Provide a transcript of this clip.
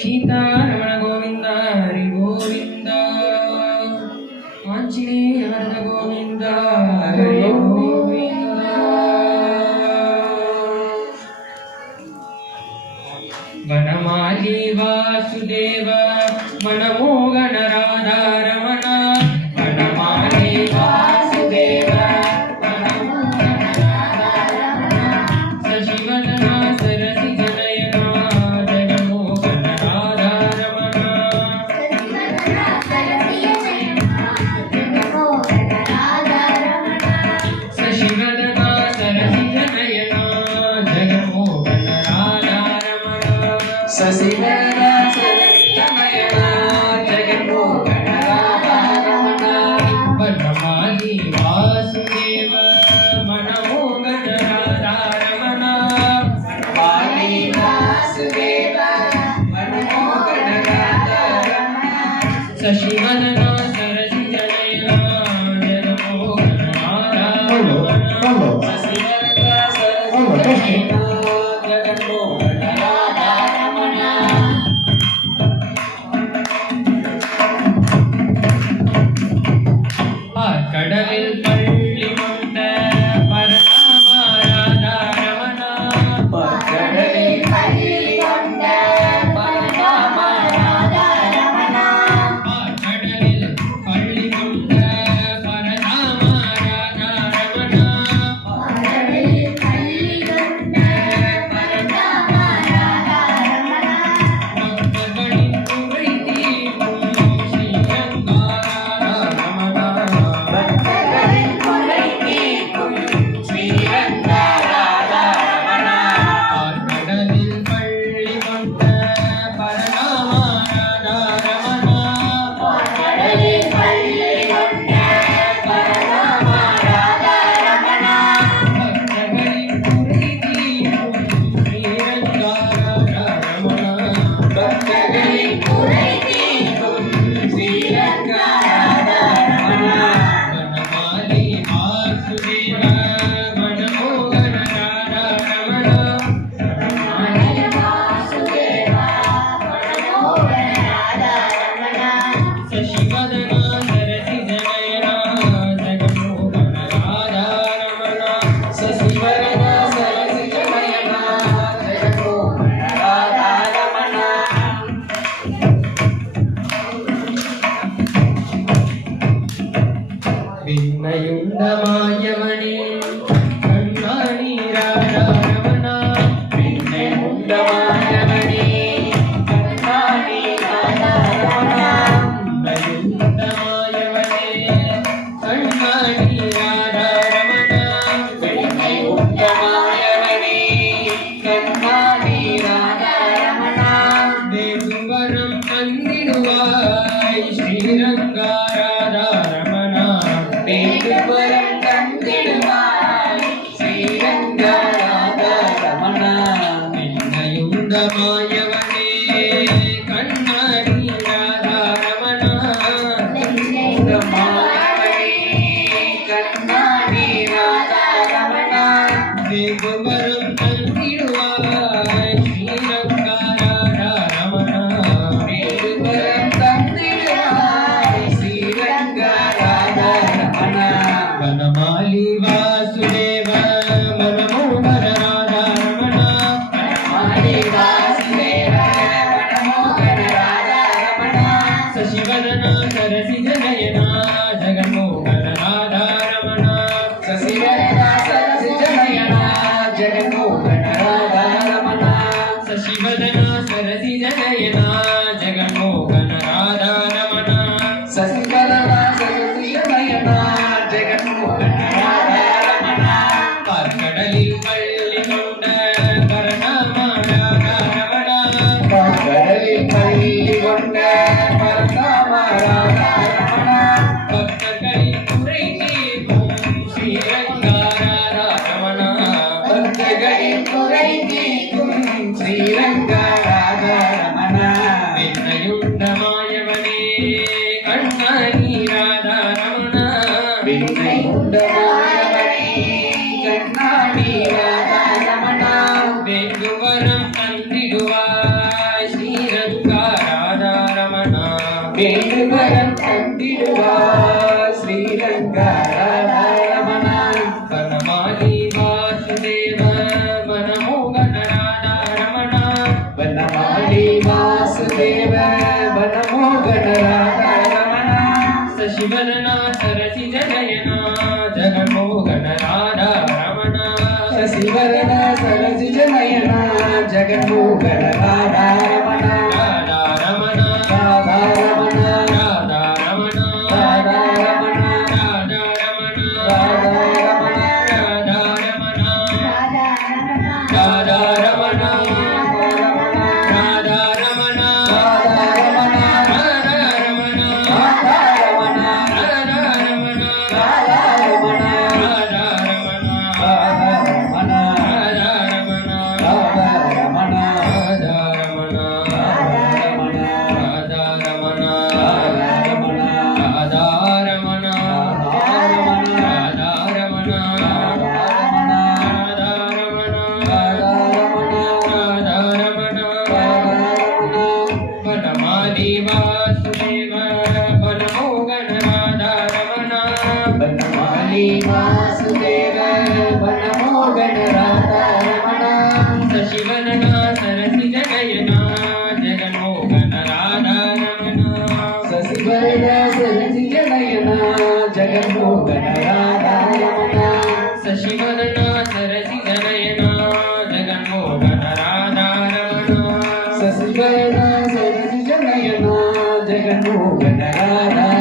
सीतारमण गोविंद हरि गोविंद आंजनेय हर गोविंद हरि गोविंद वनमाली वासुदेव मनमोहन राधा रमण वनमाली वासुदेव मनमोहन राधा रमण शशिवदना सरसिज नयना जगन्मोहन राधा रमण शशिवदना सरसिज नयना जगन्मोहन राधा रमण शशिवदना सरसिज नयना जगन्मोहन राधा रमण वनमाली वासुदेव मनमोहन राधा रमण वनमाली वासुदेव मनमोहन राधा रमण शशिवदना सरसिज नयना जगन्मोहन राधा रमण शशिवदना सरसिज नयना जगन्मोहन राधा रमण கடலில் பள்ளி கொண்ட பரநாம ராதா ரமண கடலில் பள்ளி கொண்ட பரநாம ராதா ரமண கடலில் பள்ளி கொண்ட பரநாம ராதா ரமண கடலில் பள்ளி கொண்ட பரநாம ராதா ரமண பக்தர்களின் குறை தீர்க்கும் ஸ்ரீரங்காரா ரமண கடலில் பள்ளி கொண்ட பரநாம ராதா ரமண கடலில் பள்ளி கொண்ட பரநாம ராதா ரமண பக்தர்களின் குறை தீர்க்கும் ஸ்ரீரங்காரா ரமண பக்தர்களின் குறை தீர்க்கும் ஸ்ரீரங்காரா ரமண வனமாலி வாசுதேவ मनमोहन राधा रमण वनमाली वासुदेव मनमोहन राधा रमण शशिवदना सरसिज नयना जगन्मोहन राधा रमण शशिवदना सरसिज नयना जगन्मोहन राधा रमण भिन्नयुण्डमायवने कण्णानि राधा रमण भिन्नयुण्डमायवने कण्णानि राधा रमण भिन्नयुण्डमायवने कण्णानि राधा रमण भिन्नयुण्डमायवने कण्णानि राधा रमण देववरं तन्निडुवाय श्रीरङ्गा राधा रमण देववरं तन्निडुवाय श्रीरङ्गा राधा रमण भिन्नयुण्डमायवने कण्णानि राधा रमण भिन्नयुण्डमायवने कण्णानि राधा रमण देववरं तन्निडुवाय श्रीरङ्गा राधा रमण देववरं तन्निडुवाय श्रीरङ्गा राधा रमण वनमाली वासुदेव मनमोहन राधा रमण वनमाली वासुदेव मनमोहन राधा रमण शशिवदना सरसिज नयना जगन्मोहन राधा रमण शशिवदना सरसिज नयना जगन्मोहन राधा रमण शशिवदना सरसिज नयना जगन्मोहन राधा रमण शशिवदना सरसिज नयना जगन्मोहन राधा रमण கடலில் பள்ளி கொண்ட பரநாம ராதா ரமண கடலில் பள்ளி கொண்ட பரநாம ராதா ரமண பக்தர்களின் குறை தீர்க்கும் ஸ்ரீரங்கா ராதா ரமண பக்தர்களின் குறை தீர்க்கும் ஸ்ரீரங்கா ராதா ரமண வேண்டுவரம் தந்திடுவார் ஸ்ரீரங்கரமண வனமாலி வாசுதேவ வனமோகன ராதாரமண வனமாலி வாசுதேவ வனமோகன ராதாரமண சசிவரன சரசி ஜனயன ஜகன்மோகன ராதாரமణ శశివరణ సరసి జనయన జగన్మోహన రాధారమణ రాధారమణ రాధారమణ రాధారమణ రాధారమణ రాధారమణ రాధారమణ రాధారమణ రాధారమణ రాధారమణ వాసుదేవ వనమోగన రాధారమణ శశివరణ సరసి జనయన జగన్మోహన రాధారమణ శశివరణ సరసి జనయన జగన్మోహన రాధారమణ శశివరణ సరసి జనయన జగన్మోహన రాధారమణ శశివరణ సరసి జనయన జగన్మోహన రాధారమణ